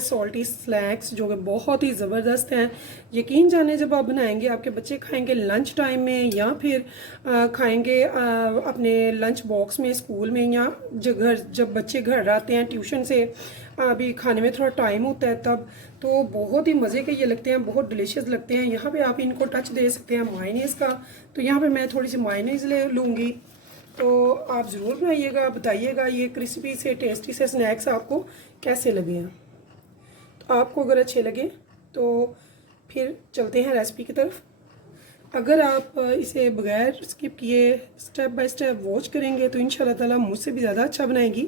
Salty snacks जो कि बहुत ही ज़बरदस्त हैं। यकीन जाने जब आप बनाएंगे आपके बच्चे खाएंगे लंच टाइम में या फिर खाएंगे अपने लंच बॉक्स में स्कूल में, या जब बच्चे घर आते हैं ट्यूशन से, अभी खाने में थोड़ा टाइम होता है तब, तो बहुत ही मज़े के ये लगते हैं, बहुत डिलीशियस लगते हैं। यहाँ पे आप इनको टच दे सकते हैं मायोनीज़ का, तो यहाँ पे मैं थोड़ी सी मायोनीज़ ले लूँगी। तो आप ज़रूर बनाइएगा, बताइएगा ये क्रिस्पी से टेस्टी से स्नैक्स आपको कैसे लगे हैं। तो आपको अगर अच्छे लगे तो फिर चलते हैं रेसिपी की तरफ। अगर आप इसे बगैर स्किप किए स्टेप बाय स्टेप वॉच करेंगे तो इंशाल्लाह ताला मुझसे भी ज़्यादा अच्छा बनाएंगी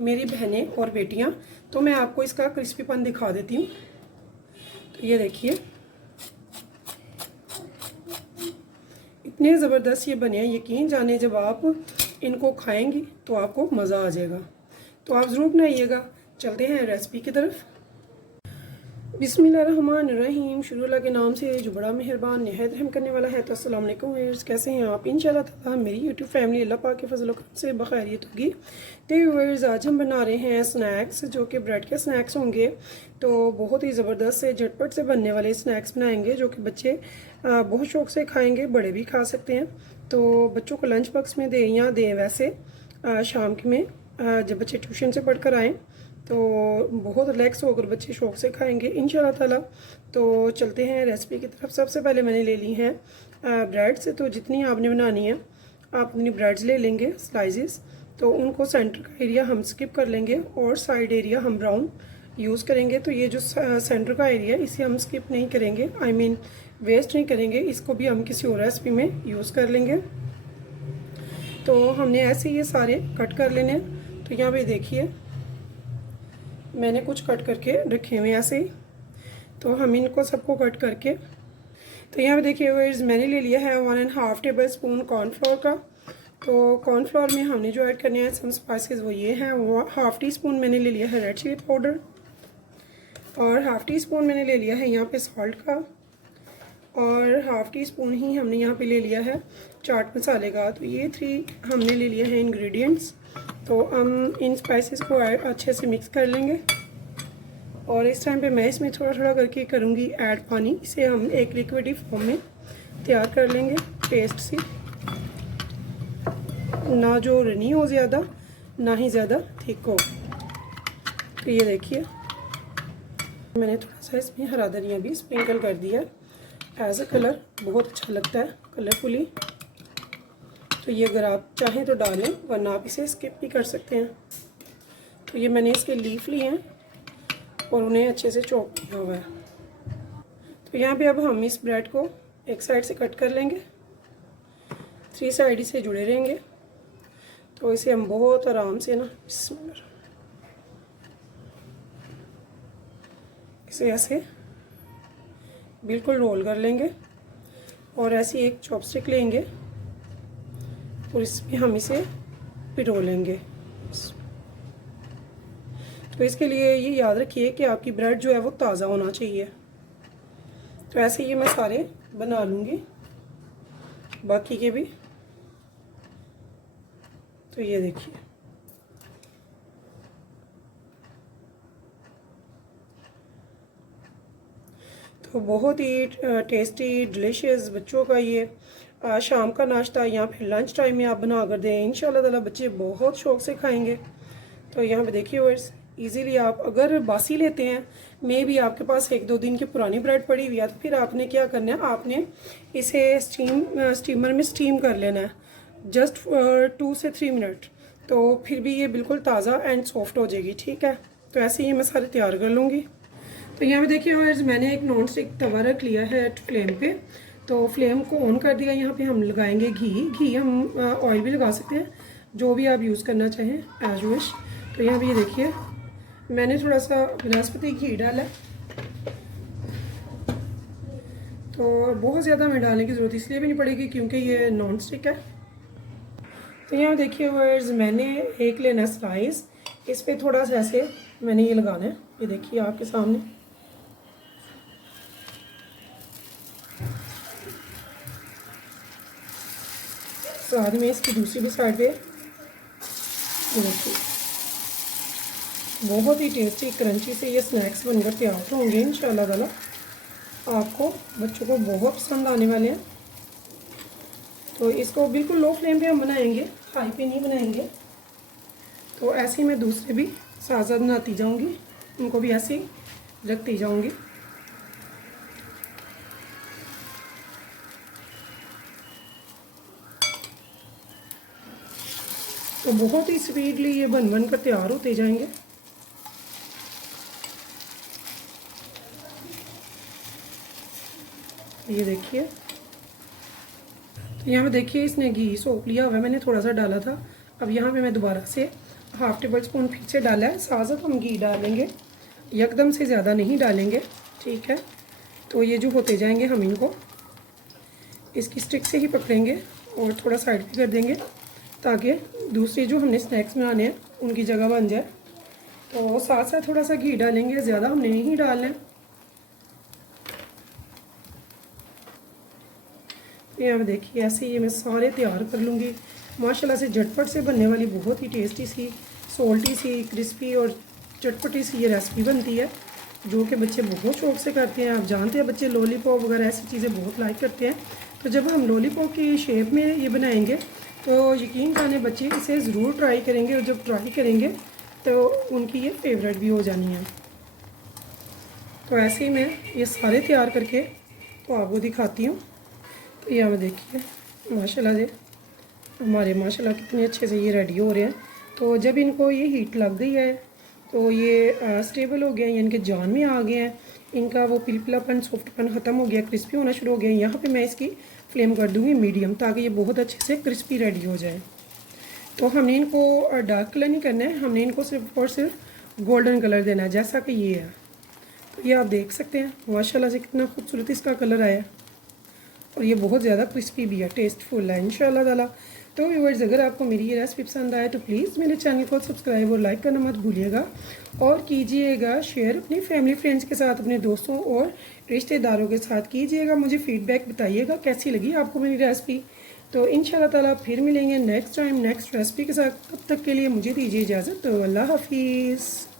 मेरी बहनें और बेटियां। तो मैं आपको इसका क्रिस्पीपन दिखा देती हूँ। तो ये देखिए इतने ज़बरदस्त ये बने हैं, यकीन जाने जब आप इनको खाएंगी तो आपको मज़ा आ जाएगा। तो आप ज़रूर बनाइएगा। चलते हैं रेसिपी की तरफ। बिस्मिल्लाहिर्रहमानिर्रहीम, शुरू अल्लाह के नाम से जो बड़ा मेहरबान निहायत रहम करने वाला है। तो अस्सलाम वालेकुम व्यूअर्स, कैसे हैं आप? इंशाल्लाह ताला मेरी यूट्यूब फैमिली अल्लाह पाक के फजल करम से बखैरियत होगी। तो व्यूअर्स आज हम बना रहे हैं स्नैक्स जो कि ब्रेड के स्नैक्स होंगे। तो बहुत ही ज़बरदस्त से झटपट से बनने वाले स्नैक्स बनाएंगे जो कि बच्चे बहुत शौक़ से खाएँगे, बड़े भी खा सकते हैं। तो बच्चों को लंच बॉक्स में दें या दें वैसे शाम में जब बच्चे ट्यूशन से पढ़ कर आएँ तो बहुत रिलैक्स होकर बच्चे शौक़ से खाएंगे इंशाल्लाह ताला। तो चलते हैं रेसिपी की तरफ। सबसे पहले मैंने ले ली हैं ब्रेड्स। तो जितनी आपने बनानी है आप अपनी ब्रेड्स ले लेंगे स्लाइसेस। तो उनको सेंटर का एरिया हम स्किप कर लेंगे और साइड एरिया हम ब्राउन यूज़ करेंगे। तो ये जो सेंटर का एरिया इसे हम स्किप नहीं करेंगे, आई मीन वेस्ट नहीं करेंगे, इसको भी हम किसी और रेसिपी में यूज़ कर लेंगे। तो हमने ऐसे ये सारे कट कर लेने। तो यहाँ पे देखिए मैंने कुछ कट करके रखे हुए ऐसे ही। तो हम इनको सबको कट करके, तो यहाँ पे देखिए व्यूअर्स मैंने ले लिया है 1.5 टेबल स्पून कॉर्नफ्लोर का। तो कॉर्नफ्लोर में हमने जो ऐड करने हैं सम स्पाइसेस वो ये हैं। वो 1/2 टी स्पून मैंने ले लिया है रेड चिली पाउडर और 1/2 टी स्पून मैंने ले लिया है यहाँ पे सॉल्ट का, और 1/2 टी स्पून ही हमने यहाँ पे ले लिया है चाट मसाले का। तो ये 3 हमने ले लिया है इंग्रेडिएंट्स। तो हम इन स्पाइसेस को अच्छे से मिक्स कर लेंगे और इस टाइम पे मैं इसमें थोड़ा थोड़ा करके करूँगी ऐड पानी। इसे हम एक लिक्विडी फॉर्म में तैयार कर लेंगे, पेस्ट सी, ना जो रनी हो ज़्यादा ना ही ज़्यादा थिक हो। तो ये देखिए मैंने थोड़ा सा इसमें हरा धनिया भी स्प्रिंकल कर दिया एज अ कलर, बहुत अच्छा लगता है कलरफुली। तो ये अगर आप चाहें तो डालें वरना आप इसे स्किप भी कर सकते हैं। तो ये मैंने इसके लीफ लिए हैं और उन्हें अच्छे से चॉप किया हुआ है। तो यहाँ पे अब हम इस ब्रेड को एक साइड से कट कर लेंगे, 3 साइड से जुड़े रहेंगे। तो इसे हम बहुत आराम से ना इसे ऐसे बिल्कुल रोल कर लेंगे और ऐसी एक चॉपस्टिक लेंगे और इसमें हम इसे पिरो लेंगे। तो इसके लिए ये याद रखिए कि आपकी ब्रेड जो है वो ताज़ा होना चाहिए। तो ऐसे ये मैं सारे बना लूँगी बाकी के भी। तो ये देखिए तो बहुत ही टेस्टी डिलीशियस बच्चों का ये शाम का नाश्ता या फिर लंच टाइम में आप बना कर दें, इंशाल्लाह ताला बच्चे बहुत शौक़ से खाएंगे। तो यहाँ पे देखिए वर्स इजीली आप अगर बासी लेते हैं, मे भी आपके पास 1-2 दिन की पुरानी ब्रेड पड़ी हुई है, तो फिर आपने क्या करना है, आपने इसे स्टीमर में स्टीम कर लेना है जस्ट 2 से 3 मिनट। तो फिर भी ये बिल्कुल ताज़ा एंड सॉफ्ट हो जाएगी। ठीक है, तो ऐसे ही मैं सारे तैयार कर लूँगी। तो यहाँ पे देखिए वर्स मैंने एक नॉन स्टिक तवा रख लिया है फ्लेम पे। तो फ्लेम को ऑन कर दिया। यहाँ पे हम लगाएंगे घी हम ऑयल भी लगा सकते हैं, जो भी आप यूज़ करना चाहें एज विश। तो यहाँ पे ये देखिए मैंने थोड़ा सा वनस्पति घी डाला। तो बहुत ज़्यादा हमें डालने की ज़रूरत इसलिए भी नहीं पड़ेगी क्योंकि ये नॉन स्टिक है। तो यहाँ देखिए वर्स मैंने एक लेना स्लाइस, इस पर थोड़ा सा ऐसे मैंने ये लगाना है। ये देखिए आपके सामने साथ में इसकी दूसरी भी साइड पे देखिए बहुत ही टेस्टी क्रंची से ये स्नैक्स बनकर तैयार होंगे इंशाल्लाह ताला। आपको बच्चों को बहुत पसंद आने वाले हैं। तो इसको बिल्कुल लो फ्लेम पे हम बनाएंगे, हाई पे नहीं बनाएंगे। तो ऐसे ही मैं दूसरे भी साथ साथ बनाती जाऊंगी, उनको भी ऐसे ही रखती जाऊंगी। तो बहुत ही स्पीडली ये बन बन कर तैयार होते जाएंगे। ये देखिए, तो यहाँ पे देखिए इसने घी सोख लिया हुआ है, मैंने थोड़ा सा डाला था। अब यहाँ पे मैं दोबारा से हाफ टेबल स्पून फिर से डाला है। साथ साथ हम घी डालेंगे, एकदम से ज़्यादा नहीं डालेंगे, ठीक है। तो ये जो होते जाएंगे हम इनको इसकी स्टिक से ही पकड़ेंगे और थोड़ा साइड पे कर देंगे ताकि दूसरी जो हमने स्नैक्स बनाने हैं उनकी जगह बन जाए। तो साथ साथ थोड़ा सा घी डालेंगे, ज़्यादा हमने नहीं डालना है। ये अब देखिए ऐसे ये मैं सारे तैयार कर लूँगी। माशाल्लाह से झटपट से बनने वाली बहुत ही टेस्टी सी, सोल्टी सी, क्रिस्पी और चटपटी सी ये रेसिपी बनती है जो कि बच्चे बहुत शौक से करते हैं। आप जानते हैं बच्चे लॉलीपॉप वगैरह ऐसी चीज़ें बहुत लाइक करते हैं। तो जब हम लॉलीपॉप की शेप में ये बनाएंगे तो यकीन जाने बच्चे इसे ज़रूर ट्राई करेंगे, और जब ट्राई करेंगे तो उनकी ये फेवरेट भी हो जानी है। तो ऐसे ही मैं ये सारे तैयार करके तो आपको दिखाती हूँ। तो यहाँ में देखिए माशाल्लाह से हमारे माशाल्लाह कितने अच्छे से ये रेडी हो रहे हैं। तो जब इनको ये हीट लग गई है तो ये स्टेबल हो गए हैं, यानी कि जान में आ गए हैं। इनका वो पिलपिलापन, सॉफ्टपन ख़त्म हो गया, क्रिस्पी होना शुरू हो गया। यहाँ पे मैं इसकी फ्लेम कर दूँगी मीडियम, ताकि ये बहुत अच्छे से क्रिस्पी रेडी हो जाए। तो हमने इनको डार्क कलर नहीं करना है, हमने इनको सिर्फ और सिर्फ गोल्डन कलर देना है, जैसा कि ये है। तो ये आप देख सकते हैं माशाल्लाह से कितना खूबसूरत इसका कलर आया है, और ये बहुत ज़्यादा क्रिस्पी भी है, टेस्टफुल है इंशाल्लाह ताला। तो व्यूअर्स, अगर आपको मेरी ये रेसिपी पसंद आए तो प्लीज़ मेरे चैनल को सब्सक्राइब और लाइक करना मत भूलिएगा, और कीजिएगा शेयर अपनी फैमिली फ्रेंड्स के साथ, अपने दोस्तों और रिश्तेदारों के साथ कीजिएगा। मुझे फीडबैक बताइएगा कैसी लगी आपको मेरी रेसिपी। तो इंशाल्लाह ताला फिर मिलेंगे नेक्स्ट टाइम नेक्स्ट रेसिपी के साथ। तब तक के लिए मुझे दीजिए इजाज़त। तो अल्लाह हाफिज़।